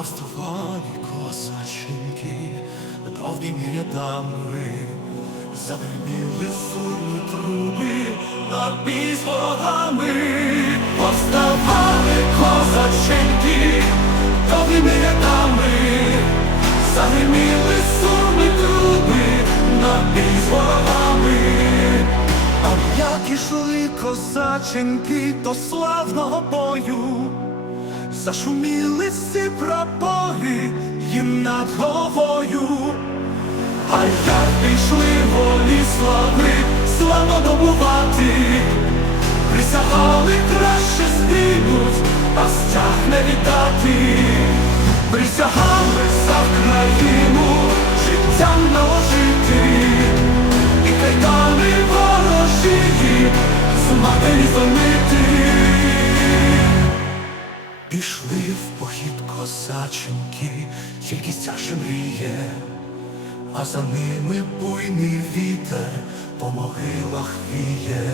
Повставали козаченьки довгими рядами, загриміли сурми труби над ворогами. Повставали козаченьки довгими рядами, загриміли сурми труби над бій. А як ішли козаченьки до славного бою. Зашуміли всі прапори їм над головою, а як пішли волі слави, славно добувати, присягали краще згинуть, а стяг не віддати, присягали за країну життям наложити, і кайдани ворожі з матері зломити. Пішли в похід козаченьки, тільки стяжі мріє, а за ними буйний вітер по могилах віє.